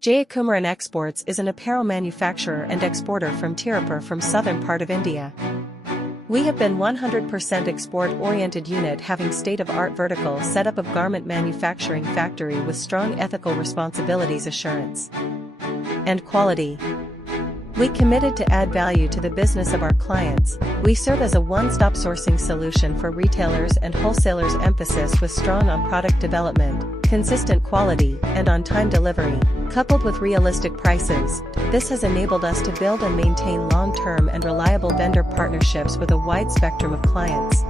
Jayakumaran Exports is an apparel manufacturer and exporter from Tirupur from southern part of India. We have been 100% export-oriented unit having state-of-art vertical setup of garment manufacturing factory with strong ethical responsibilities assurance and quality. We committed to add value to the business of our clients. We serve as a one-stop sourcing solution for retailers and wholesalers, emphasis with strong on product development, consistent quality, and on-time delivery, coupled with realistic prices. This has enabled us to build and maintain long-term and reliable vendor partnerships with a wide spectrum of clients.